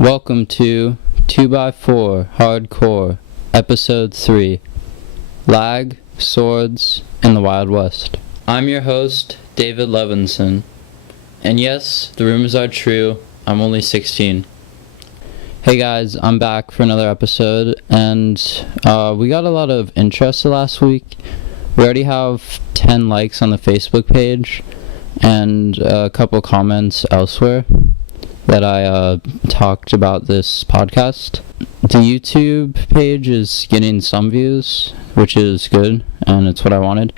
Welcome to 2x4 Hardcore, Episode 3, Lag, Swords, and the Wild West. I'm your host, David Levinson, and yes, the rumors are true, I'm only 16. Hey guys, I'm back for another episode, and we got a lot of interest last week. We already have 10 likes on the Facebook page, and a couple comments elsewhere that I talked about this podcast. The YouTube page is getting some views, which is good, and it's what I wanted.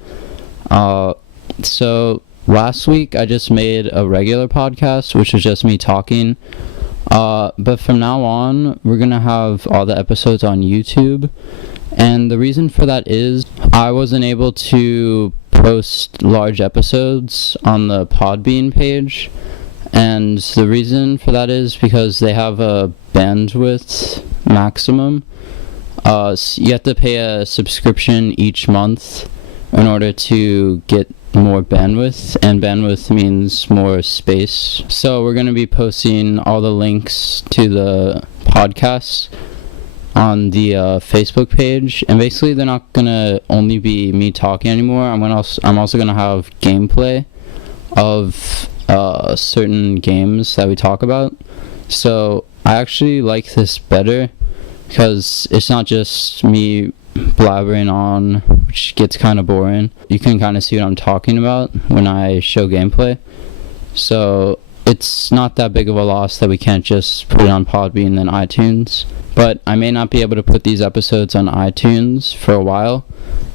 So last week I just made a regular podcast, which was just me talking. But from now on, we're gonna have all the episodes on YouTube, and the reason for that is I wasn't able to post large episodes on the Podbean page. And the reason for that is because they have a bandwidth maximum. You have to pay a subscription each month in order to get more bandwidth, and bandwidth means more space. So we're going to be posting all the links to the podcasts on the Facebook page, and basically they're not going to only be me talking anymore. I'm also going to have gameplay of certain games that we talk about. So I actually like this better because it's not just me blabbering on, which gets kind of boring. You can kind of see what I'm talking about when I show gameplay. So it's not that big of a loss that we can't just put it on Podbean and iTunes. But I may not be able to put these episodes on iTunes for a while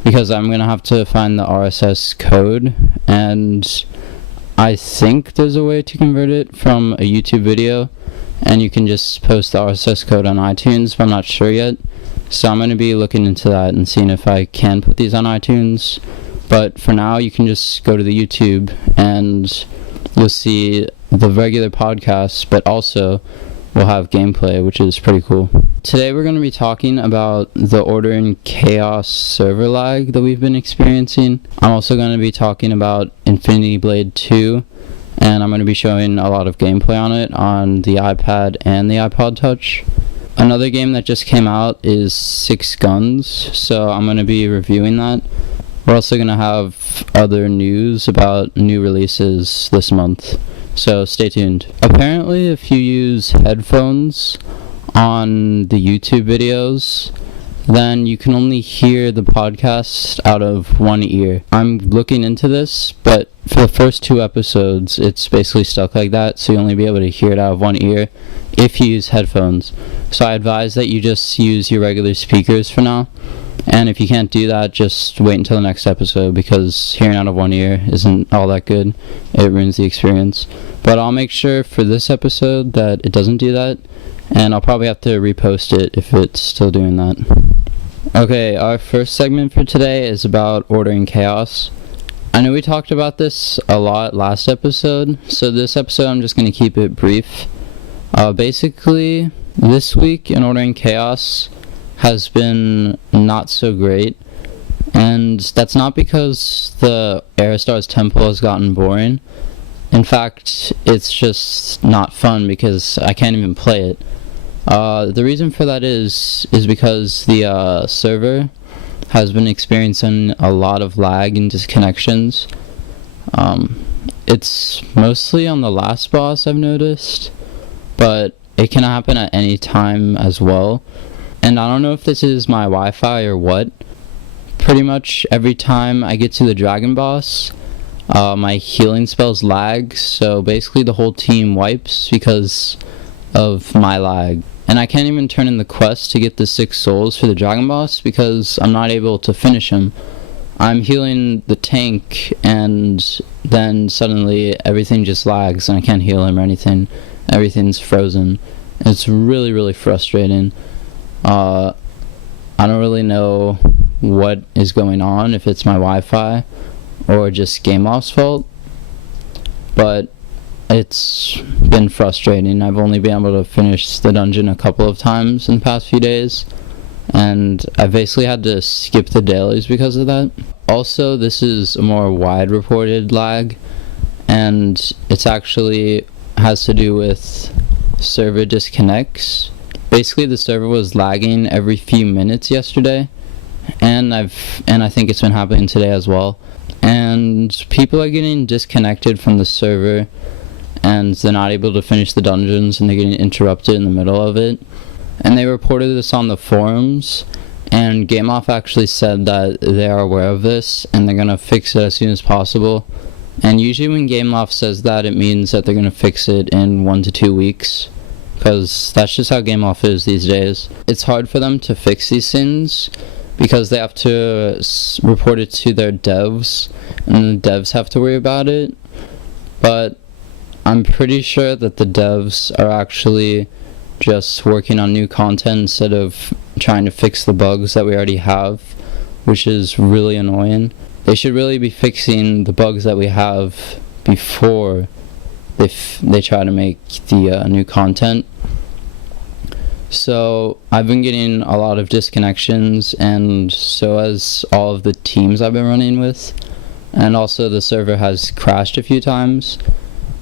because I'm going to have to find the RSS code, and I think there's a way to convert it from a YouTube video, and you can just post the RSS code on iTunes, but I'm not sure yet. So I'm going to be looking into that and seeing if I can put these on iTunes. But for now, you can just go to the YouTube and you'll see the regular podcast, but also we'll have gameplay, which is pretty cool. Today we're going to be talking about the Order and Chaos server lag that we've been experiencing. I'm also going to be talking about Infinity Blade 2, and I'm going to be showing a lot of gameplay on it on the iPad and the iPod Touch. Another game that just came out is Six Guns, so I'm going to be reviewing that. We're also going to have other news about new releases this month, so stay tuned. Apparently, if you use headphones on the YouTube videos, then you can only hear the podcast out of one ear. I'm looking into this, but for the first 2 episodes, it's basically stuck like that, so you'll only be able to hear it out of one ear if you use headphones. So I advise that you just use your regular speakers for now, and if you can't do that, just wait until the next episode, because hearing out of one ear isn't all that good. It ruins the experience. But I'll make sure for this episode that it doesn't do that, and I'll probably have to repost it if it's still doing that. Okay, our first segment for today is about Order and Chaos. I know we talked about this a lot last episode, so this episode I'm just going to keep it brief. Basically, this week in Order and Chaos has been not so great, and that's not because the Aristar's Temple has gotten boring. In fact, it's just not fun because I can't even play it. The reason for that is because the server has been experiencing a lot of lag and disconnections. It's mostly on the last boss, I've noticed, but it can happen at any time as well. And I don't know if this is my Wi-Fi or what. Pretty much every time I get to the dragon boss, my healing spells lag, so basically the whole team wipes because of my lag. And I can't even turn in the quest to get the 6 souls for the dragon boss because I'm not able to finish him. I'm healing the tank, and then suddenly everything just lags and I can't heal him or anything. Everything's frozen. It's really, really frustrating. I don't really know what is going on, if it's my Wi-Fi or just Gameloft's fault, but it's been frustrating. I've only been able to finish the dungeon a couple of times in the past few days, and I've basically had to skip the dailies because of that. Also, this is a more wide reported lag, and it's actually has to do with server disconnects. Basically, the server was lagging every few minutes yesterday, and I think it's been happening today as well. And people are getting disconnected from the server, and they're not able to finish the dungeons, and they're getting interrupted in the middle of it. And they reported this on the forums, and Gameloft actually said that they are aware of this, and they're gonna fix it as soon as possible. And usually when Gameloft says that, it means that they're gonna fix it in 1 to 2 weeks, because that's just how Gameloft is these days. It's hard for them to fix these things, because they have to report it to their devs, and the devs have to worry about it. But I'm pretty sure that the devs are actually just working on new content instead of trying to fix the bugs that we already have, which is really annoying. They should really be fixing the bugs that we have before they try to make the new content. So I've been getting a lot of disconnections, and so has all of the teams I've been running with, and also the server has crashed a few times,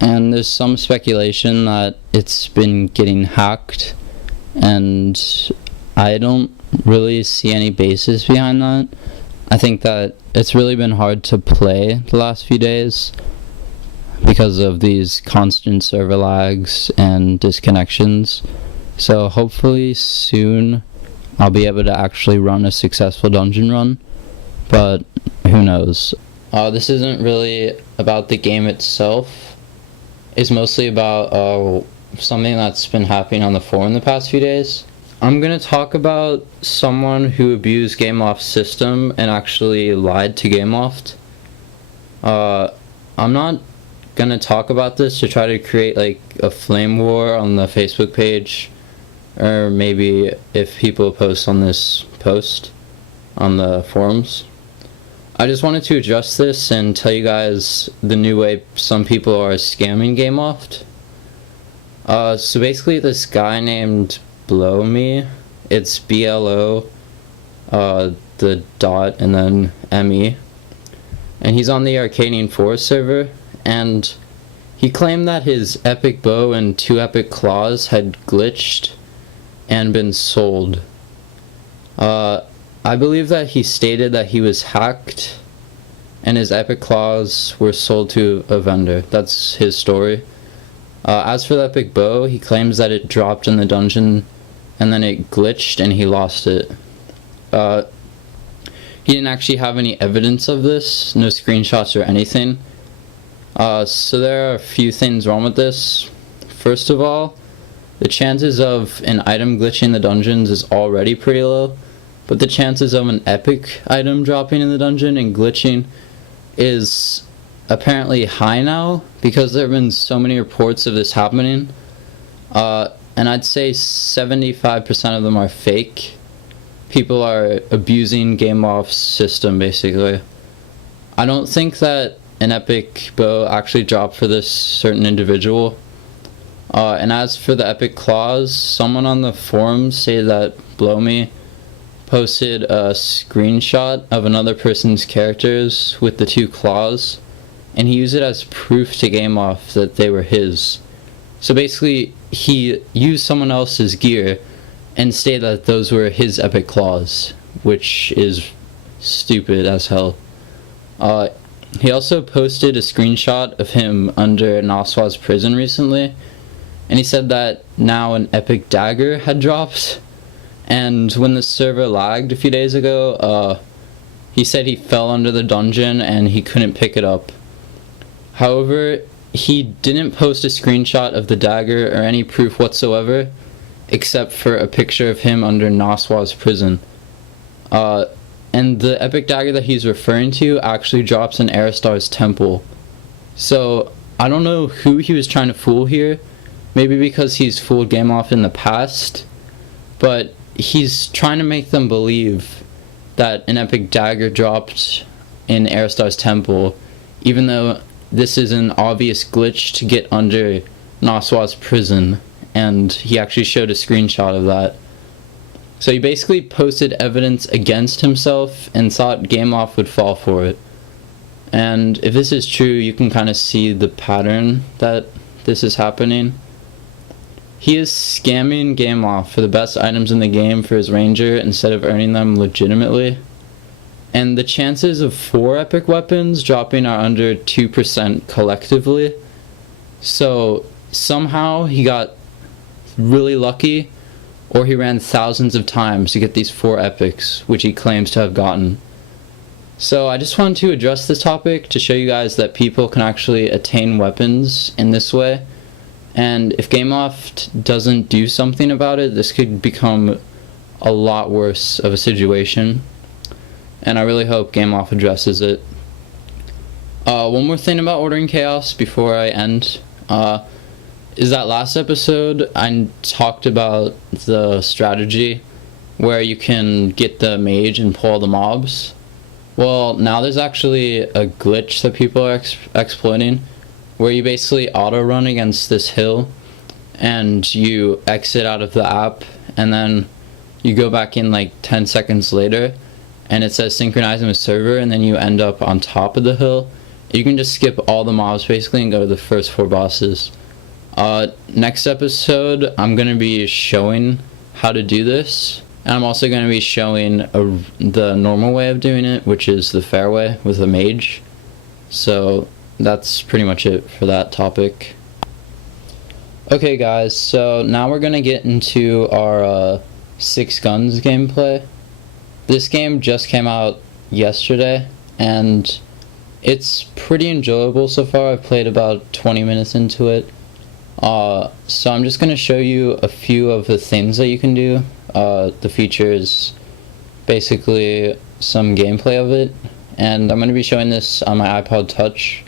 and there's some speculation that it's been getting hacked, and I don't really see any basis behind that. I think that it's really been hard to play the last few days because of these constant server lags and disconnections. So hopefully soon I'll be able to actually run a successful dungeon run, but who knows. This isn't really about the game itself. It's mostly about something that's been happening on the forum the past few days. I'm going to talk about someone who abused Gameloft's system and actually lied to Gameloft. I'm not going to talk about this to try to create like a flame war on the Facebook page, or maybe if people post on this post on the forums. I just wanted to address this and tell you guys the new way some people are scamming Gameloft. So basically this guy named Blow Me, it's BLO, the dot and then ME, and he's on the Arcadian Forest server, and he claimed that his epic bow and 2 epic claws had glitched and been sold. I believe that he stated that he was hacked and his epic claws were sold to a vendor. That's his story. As for the epic bow, he claims that it dropped in the dungeon and then it glitched and he lost it. He didn't actually have any evidence of this, no screenshots or anything. So there are a few things wrong with this. First of all, the chances of an item glitching the dungeons is already pretty low, but the chances of an epic item dropping in the dungeon and glitching is apparently high now, because there have been so many reports of this happening. And I'd say 75% of them are fake. People are abusing Gameloft's system, basically. I don't think that an epic bow actually dropped for this certain individual. And as for the epic claws, someone on the forums say that Blow Me posted a screenshot of another person's characters with the 2 claws, and he used it as proof to Gameloft that they were his. So basically, he used someone else's gear and stated that those were his epic claws, which is stupid as hell. He also posted a screenshot of him under Naswa's prison recently, and he said that now an epic dagger had dropped, and when the server lagged a few days ago, he said he fell under the dungeon and he couldn't pick it up. However, he didn't post a screenshot of the dagger or any proof whatsoever, except for a picture of him under Naswa's prison. And the epic dagger that he's referring to actually drops in Aristar's temple. So, I don't know who he was trying to fool here. Maybe because he's fooled Gameloft in the past, but he's trying to make them believe that an epic dagger dropped in Aristar's temple, even though this is an obvious glitch to get under Naswa's prison, and he actually showed a screenshot of that. So he basically posted evidence against himself and thought Gameloft would fall for it. And if this is true, you can kind of see the pattern that this is happening. He is scamming Gameloft for the best items in the game for his ranger instead of earning them legitimately. And the chances of 4 epic weapons dropping are under 2% collectively. So somehow he got really lucky, or he ran thousands of times to get these 4 epics, which he claims to have gotten. So I just wanted to address this topic to show you guys that people can actually attain weapons in this way. And if Gameloft doesn't do something about it, this could become a lot worse of a situation. And I really hope Gameloft addresses it. One more thing about Ordering Chaos before I end, is that last episode I talked about the strategy where you can get the mage and pull all the mobs. Well, now there's actually a glitch that people are exploiting, where you basically auto run against this hill and you exit out of the app, and then you go back in like 10 seconds later and it says synchronizing with server, and then you end up on top of the hill. You can just skip all the mobs basically and go to the first 4 bosses. Next episode I'm going to be showing how to do this, and I'm also going to be showing the normal way of doing it, which is the fair way with a mage. So that's pretty much it for that topic. Okay guys, so now we're going to get into our 6 Guns gameplay. This game just came out yesterday, and it's pretty enjoyable so far. I've played about 20 minutes into it. So I'm just going to show you a few of the things that you can do, the features, basically some gameplay of it, and I'm going to be showing this on my iPod Touch.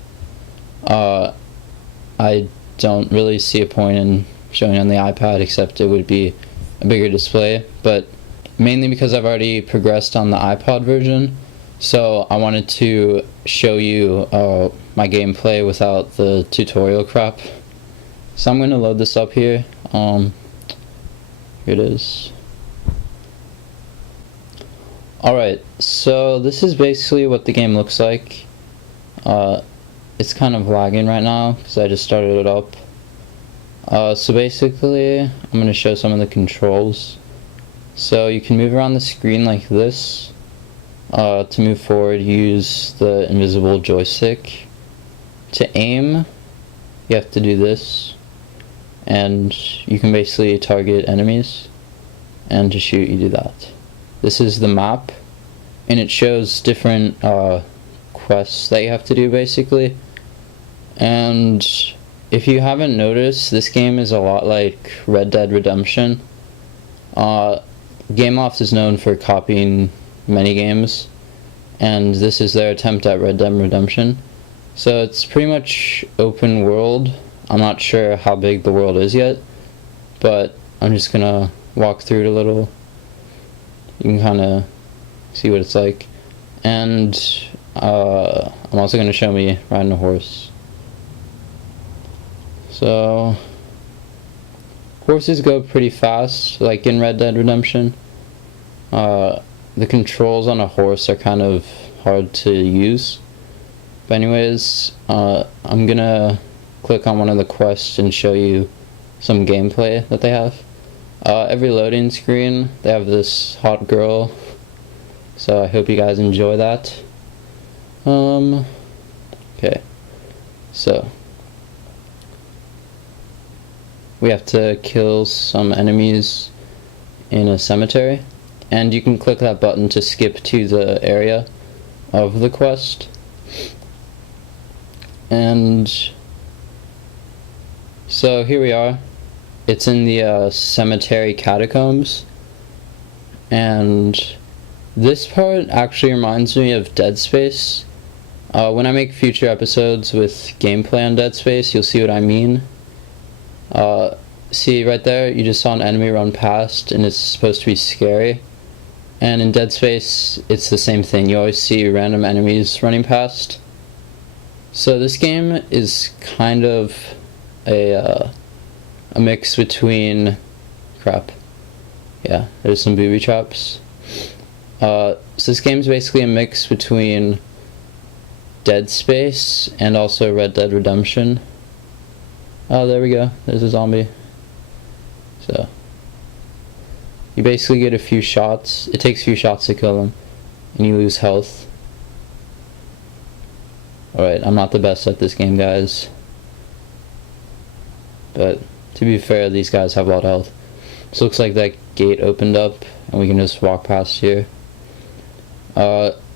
I don't really see a point in showing on the iPad, except it would be a bigger display, but mainly because I've already progressed on the iPod version, so I wanted to show you my gameplay without the tutorial crap. So I'm going to load this up here. Here it is. Alright, so this is basically what the game looks like. It's kind of lagging right now because I just started it up. So basically, I'm going to show some of the controls. So you can move around the screen like this. To move forward, use the invisible joystick. To aim, you have to do this, and you can basically target enemies, and to shoot, you do that. This is the map, and it shows different quests that you have to do basically. And if you haven't noticed, this game is a lot like Red Dead Redemption. Gameloft is known for copying many games, and this is their attempt at Red Dead Redemption. So it's pretty much open world. I'm not sure how big the world is yet, but I'm just gonna walk through it a little. You can kind of see what it's like. And I'm also gonna show me riding a horse. So horses go pretty fast, like in Red Dead Redemption. The controls on a horse are kind of hard to use. But anyways, I'm gonna click on one of the quests and show you some gameplay that they have. Every loading screen, they have this hot girl. So I hope you guys enjoy that. Okay. So we have to kill some enemies in a cemetery, and you can click that button to skip to the area of the quest. And so here we are. It's in the cemetery catacombs, and this part actually reminds me of Dead Space. When I make future episodes with gameplay on Dead Space, you'll see what I mean. See right there, you just saw an enemy run past, and it's supposed to be scary. And in Dead Space, it's the same thing. You always see random enemies running past. So this game is kind of a mix between... crap. Yeah, there's some booby traps. So this game's basically a mix between Dead Space and also Red Dead Redemption. Oh, there we go. There's a zombie. So you basically get a few shots. It takes a few shots to kill them, and you lose health. Alright, I'm not the best at this game, guys. But to be fair, these guys have a lot of health. So it looks like that gate opened up, and we can just walk past here.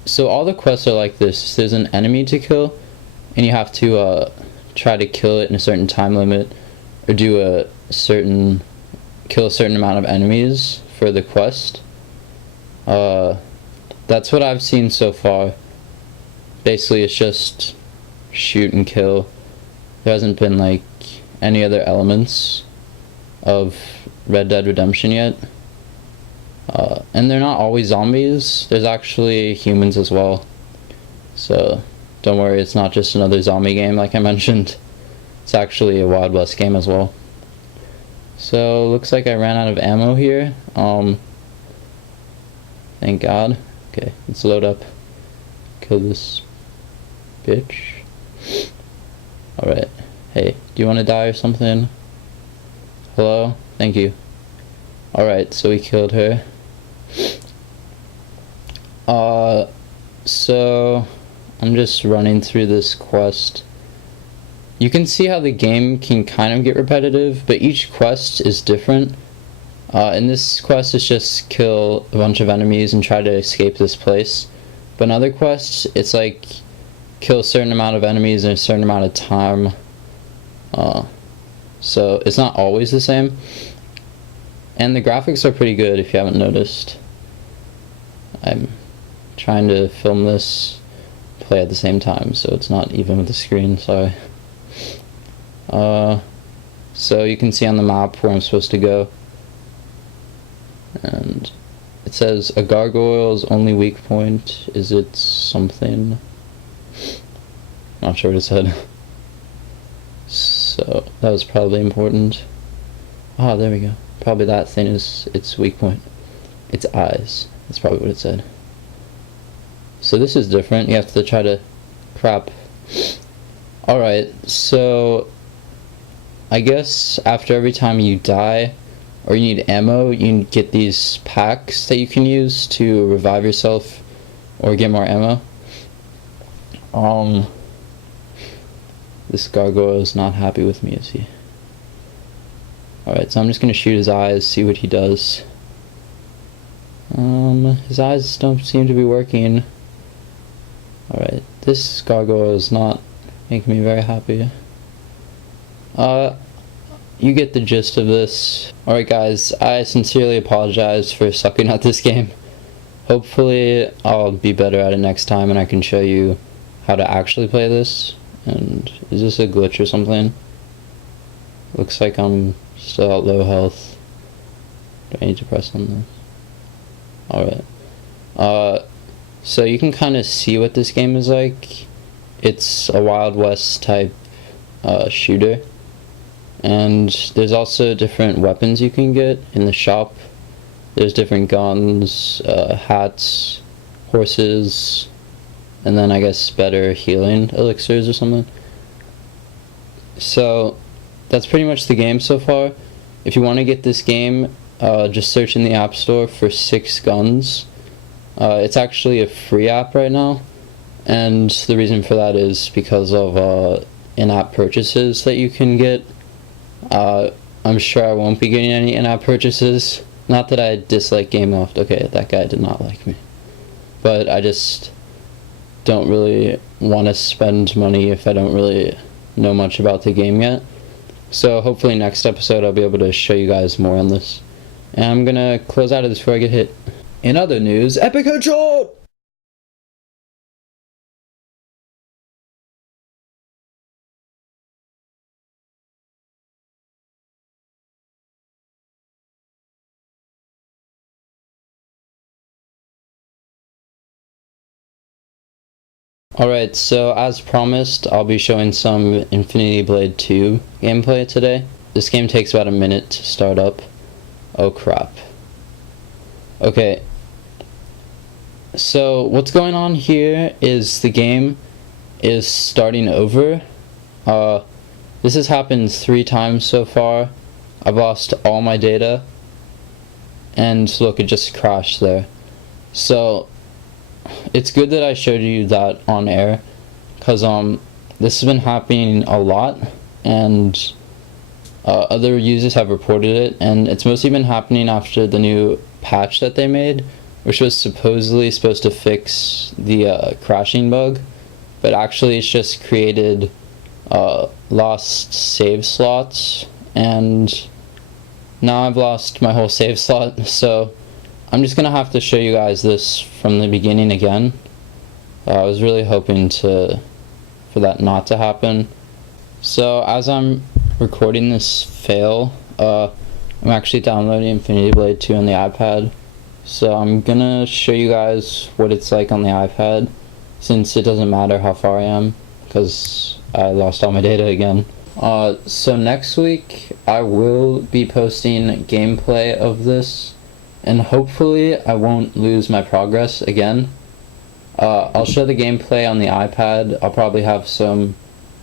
So all the quests are like this. There's an enemy to kill, and you have to try to kill it in a certain time limit, or kill a certain amount of enemies for the quest. That's what I've seen so far. Basically, it's just shoot and kill. There hasn't been like any other elements of Red Dead Redemption yet. And they're not always zombies. There's actually humans as well. So don't worry, it's not just another zombie game like I mentioned. It's actually a Wild West game as well. So looks like I ran out of ammo here. Thank God. Okay, let's load up. Kill this bitch. Alright. Hey, do you want to die or something? Hello? Thank you. Alright, so we killed her. So I'm just running through this quest. You can see how the game can kind of get repetitive, but each quest is different. In this quest, it's just kill a bunch of enemies and try to escape this place. But in other quests, it's like kill a certain amount of enemies in a certain amount of time. So it's not always the same. And the graphics are pretty good if you haven't noticed. I'm trying to film this, play at the same time, so it's not even with the screen, sorry. So you can see on the map where I'm supposed to go. And it says a gargoyle's only weak point is its something. Not sure what it said. So that was probably important. Ah, there we go. Probably that thing is its weak point. Its eyes. That's probably what it said. So this is different. You have to try to... Crap. Alright, so... I guess after every time you die, or you need ammo, you get these packs that you can use to revive yourself, or get more ammo. This gargoyle is not happy with me, is he? Alright, so I'm just gonna shoot his eyes, see what he does. His eyes don't seem to be working. Alright, this gargoyle is not making me very happy. You get the gist of this. Alright guys, I sincerely apologize for sucking at this game. Hopefully I'll be better at it next time and I can show you how to actually play this. And is this a glitch or something? Looks like I'm still at low health. Do I need to press on this? Alright. So you can kind of see what this game is like. It's a Wild West type shooter. And there's also different weapons you can get in the shop. There's different guns, hats, horses, and then I guess better healing elixirs or something. So that's pretty much the game so far. If you want to get this game, just search in the App Store for 6 Guns. It's actually a free app right now, and the reason for that is because of in-app purchases that you can get. I'm sure I won't be getting any in-app purchases. Not that I dislike Gameloft. Okay, that guy did not like me. But I just don't really want to spend money if I don't really know much about the game yet. So hopefully next episode I'll be able to show you guys more on this. And I'm gonna close out of this before I get hit. In other news, Epic Headshot! Alright, so as promised, I'll be showing some Infinity Blade 2 gameplay today. This game takes about a minute to start up. Oh crap. Okay. So what's going on here is the game is starting over. This has happened 3 times so far. I've lost all my data, and look, it just crashed there. So it's good that I showed you that on air, because this has been happening a lot, and other users have reported it, and it's mostly been happening after the new patch that they made, which was supposed to fix the crashing bug, but actually it's just created lost save slots, and now I've lost my whole save slot. So I'm just gonna have to show you guys this from the beginning again. I was really hoping for that not to happen. So as I'm recording this fail, I'm actually downloading Infinity Blade 2 on the iPad. So I'm gonna show you guys what it's like on the iPad, since it doesn't matter how far I am, because I lost all my data again. So next week I will be posting gameplay of this, and hopefully I won't lose my progress again. I'll show the gameplay on the iPad. I'll probably have some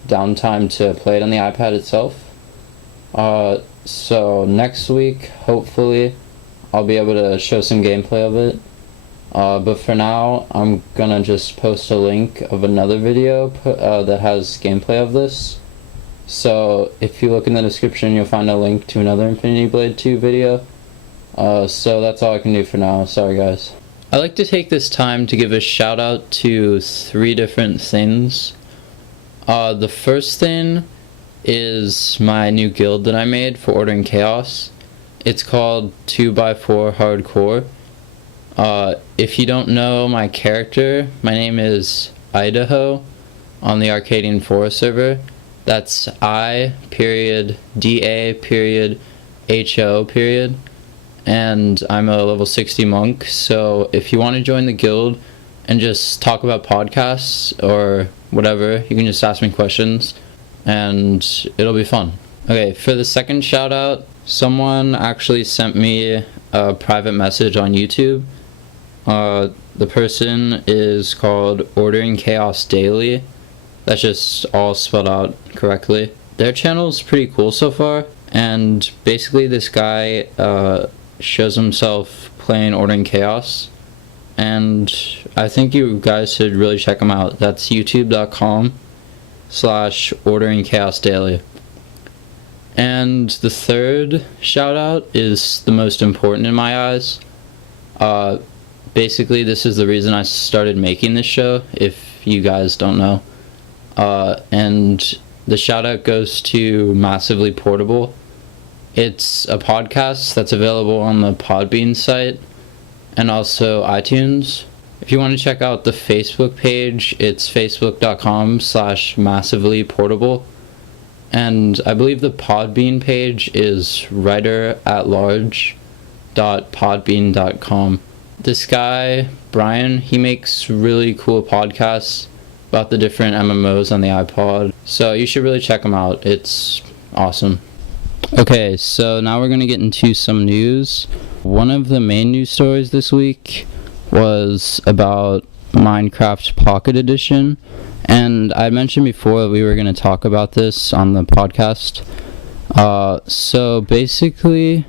downtime to play it on the iPad itself. So next week, hopefully, I'll be able to show some gameplay of it. But for now, I'm gonna just post a link of another video that has gameplay of this. So if you look in the description, you'll find a link to another Infinity Blade 2 video. So that's all I can do for now. Sorry guys. I'd like to take this time to give a shout out to 3 different things. The first thing is my new guild that I made for Ordering Chaos. It's called 2x4 Hardcore. If you don't know my character, my name is Idaho on the Arcadian Forest server. That's I.DA.HO. And I'm a level 60 monk, so if you want to join the guild and just talk about podcasts or whatever, you can just ask me questions and it'll be fun. Okay, for the second shout out, someone actually sent me a private message on YouTube. The person is called Ordering Chaos Daily. That's just all spelled out correctly. Their channel's pretty cool so far, and basically this guy shows himself playing Ordering Chaos, and I think you guys should really check him out. That's youtube.com/Ordering Chaos Daily. And the third shout out is the most important in my eyes. Basically this is the reason I started making this show, if you guys don't know. And the shout out goes to Massively Portable. It's a podcast that's available on the Podbean site and also iTunes. If you want to check out the Facebook page, it's facebook.com/massivelyportable. And I believe the Podbean page is writeratlarge.podbean.com. This guy, Brian, he makes really cool podcasts about the different MMOs on the iPod. So you should really check him out. It's awesome. Okay, so now we're going to get into some news. One of the main news stories this week was about Minecraft Pocket Edition, and I mentioned before that we were going to talk about this on the podcast. So basically,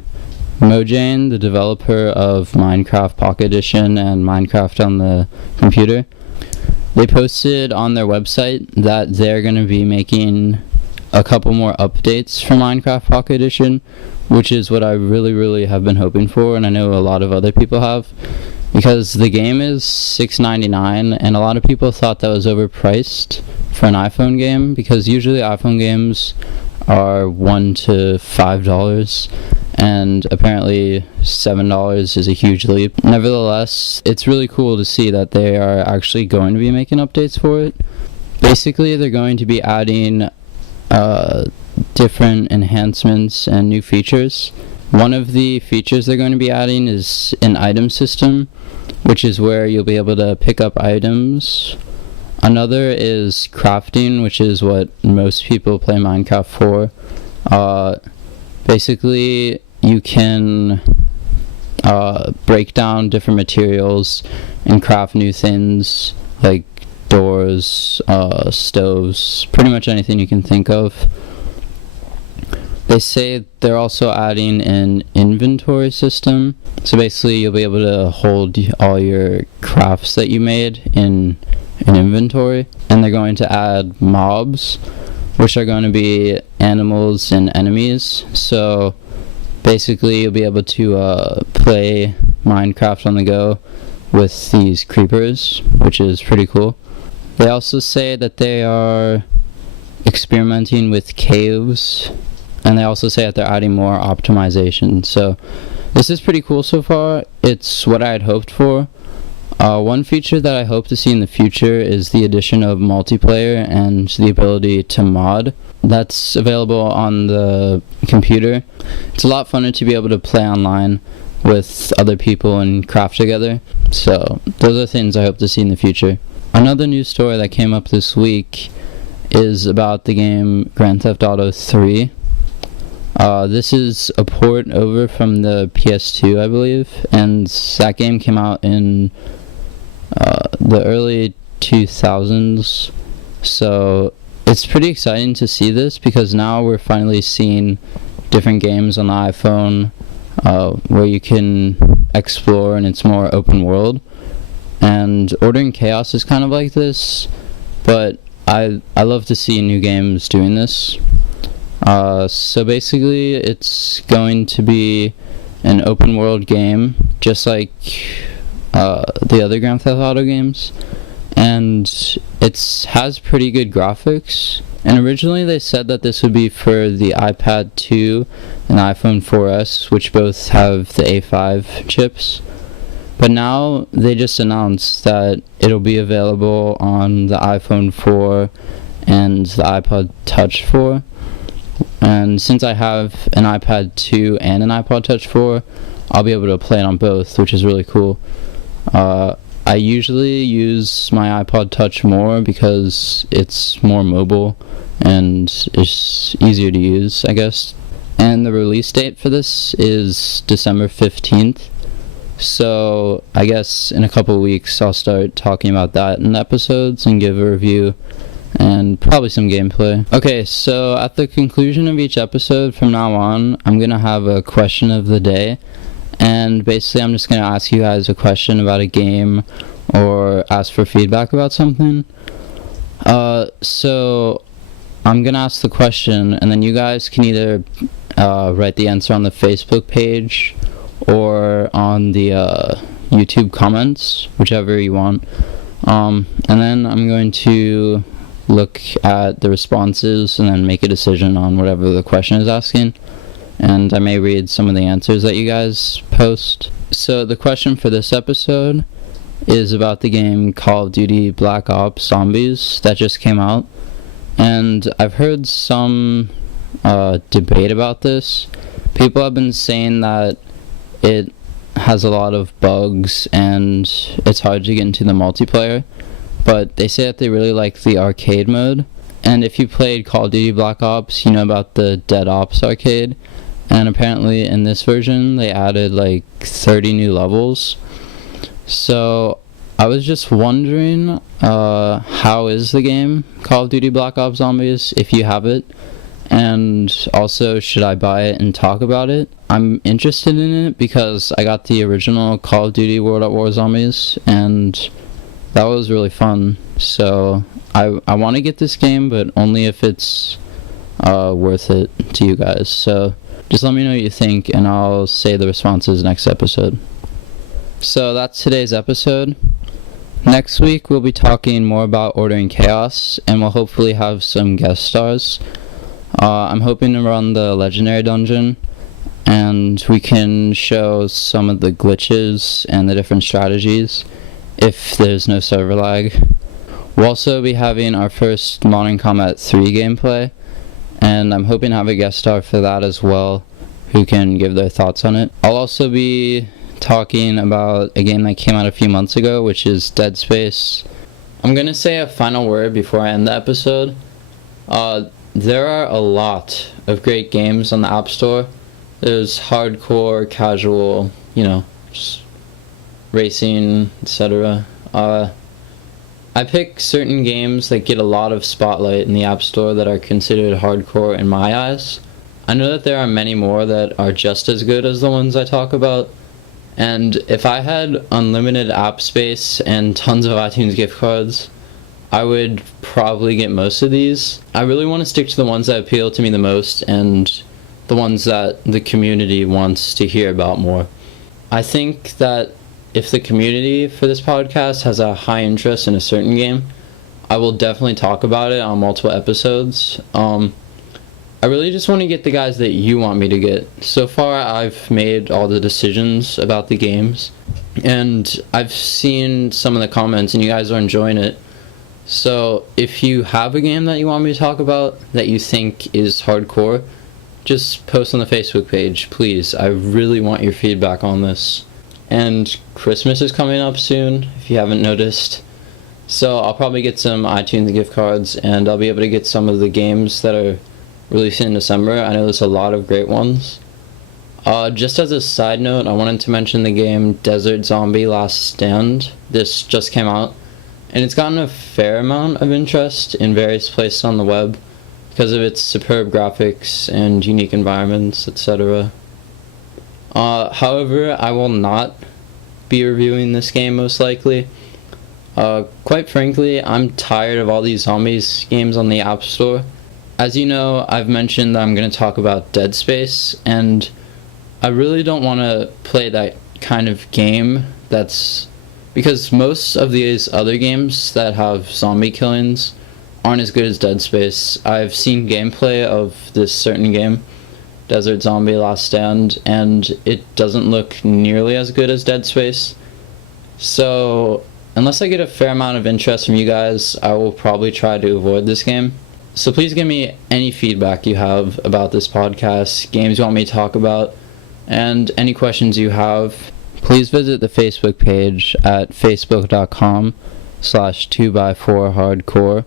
Mojang, the developer of Minecraft Pocket Edition and Minecraft on the computer, they posted on their website that they're going to be making a couple more updates for Minecraft Pocket Edition, which is what I really have been hoping for, and I know a lot of other people have, because the game is $6.99, and a lot of people thought that was overpriced for an iPhone game, because usually iPhone games are $1 to $5, and apparently $7 is a huge leap. Nevertheless, it's really cool to see that they are actually going to be making updates for it. Basically, they're going to be adding different enhancements and new features. One of the features they're going to be adding is an item system, which is where you'll be able to pick up items. Another is crafting, which is what most people play Minecraft for. Basically, you can break down different materials and craft new things like doors, stoves, pretty much anything you can think of. They say they're also adding an inventory system. So basically you'll be able to hold all your crafts that you made in an inventory. And they're going to add mobs, which are going to be animals and enemies. So basically you'll be able to play Minecraft on the go with these creepers, which is pretty cool. They also say that they are experimenting with caves, and they also say that they're adding more optimization. So this is pretty cool so far. It's what I had hoped for. One feature that I hope to see in the future is the addition of multiplayer and the ability to mod. That's available on the computer. It's a lot funner to be able to play online with other people and craft together. So those are things I hope to see in the future. Another news story that came up this week is about the game Grand Theft Auto 3. This is a port over from the PS2, I believe, and that game came out in the early 2000s. So it's pretty exciting to see this, because now we're finally seeing different games on the iPhone where you can explore and it's more open world. And Ordering Chaos is kind of like this, but I love to see new games doing this. So basically it's going to be an open world game, just like the other Grand Theft Auto games, and it has pretty good graphics. And originally they said that this would be for the iPad 2 and iPhone 4S, which both have the A5 chips. But now they just announced that it'll be available on the iPhone 4 and the iPod Touch 4. And since I have an iPad 2 and an iPod Touch 4, I'll be able to play it on both, which is really cool. I usually use my iPod Touch more because it's more mobile and it's easier to use, I guess. And the release date for this is December 15th. So I guess in a couple weeks I'll start talking about that in episodes and give a review and probably some gameplay. Okay, so at the conclusion of each episode from now on, I'm gonna have a question of the day, and basically I'm just gonna ask you guys a question about a game or ask for feedback about something. So I'm gonna ask the question, and then you guys can either write the answer on the Facebook page or on the YouTube comments, whichever you want. And then I'm going to look at the responses and then make a decision on whatever the question is asking. And I may read some of the answers that you guys post. So the question for this episode is about the game Call of Duty Black Ops Zombies that just came out. And I've heard some debate about this. People have been saying that it has a lot of bugs and it's hard to get into the multiplayer, but they say that they really like the arcade mode. And if you played Call of Duty Black Ops, you know about the Dead Ops arcade, and apparently in this version they added like 30 new levels. So I was just wondering, how is the game Call of Duty Black Ops Zombies, if you have it? And also, should I buy it and talk about it? I'm interested in it because I got the original Call of Duty World at War Zombies, and that was really fun. So I want to get this game, but only if it's worth it to you guys. So just let me know what you think, and I'll say the responses next episode. So that's today's episode. Next week we'll be talking more about Ordering Chaos, and we'll hopefully have some guest stars. I'm hoping to run the Legendary Dungeon, and we can show some of the glitches and the different strategies if there's no server lag. We'll also be having our first Modern Combat 3 gameplay, and I'm hoping to have a guest star for that as well, who can give their thoughts on it. I'll also be talking about a game that came out a few months ago, which is Dead Space. I'm gonna say a final word before I end the episode. There are a lot of great games on the App Store. There's hardcore, casual, just racing, etc. I pick certain games that get a lot of spotlight in the App Store that are considered hardcore in my eyes. I know that there are many more that are just as good as the ones I talk about, and if I had unlimited app space and tons of iTunes gift cards, I would probably get most of these. I really want to stick to the ones that appeal to me the most and the ones that the community wants to hear about more. I think that if the community for this podcast has a high interest in a certain game, I will definitely talk about it on multiple episodes. I really just want to get the guys that you want me to get. So far, I've made all the decisions about the games, and I've seen some of the comments, and you guys are enjoying it. So if you have a game that you want me to talk about that you think is hardcore, just post on the Facebook page, please. I really want your feedback on this. And Christmas is coming up soon, if you haven't noticed. So I'll probably get some iTunes gift cards, and I'll be able to get some of the games that are releasing in December. I know there's a lot of great ones. Just as a side note, I wanted to mention the game Desert Zombie Last Stand. This just came out, and it's gotten a fair amount of interest in various places on the web because of its superb graphics and unique environments, etc. However, I will not be reviewing this game most likely. Quite frankly, I'm tired of all these zombies games on the App Store. As you know, I've mentioned that I'm going to talk about Dead Space, and I really don't want to play that kind of game because most of these other games that have zombie killings aren't as good as Dead Space. I've seen gameplay of this certain game, Desert Zombie Last Stand, and it doesn't look nearly as good as Dead Space. So, unless I get a fair amount of interest from you guys, I will probably try to avoid this game. So please give me any feedback you have about this podcast, games you want me to talk about, and any questions you have. Please visit the Facebook page at facebook.com/2x4hardcore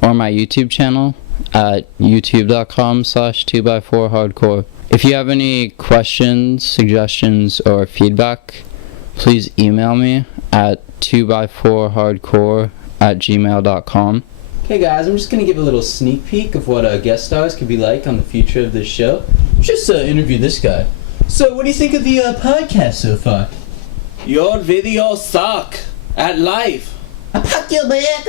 or my YouTube channel at youtube.com/2x4hardcore. If you have any questions, suggestions, or feedback, please email me at 2x4hardcore@gmail.com. Hey guys, I'm just going to give a little sneak peek of what guest stars could be like on the future of this show. Just interview this guy. So, what do you think of the podcast so far? Your videos suck at life. I pack your back.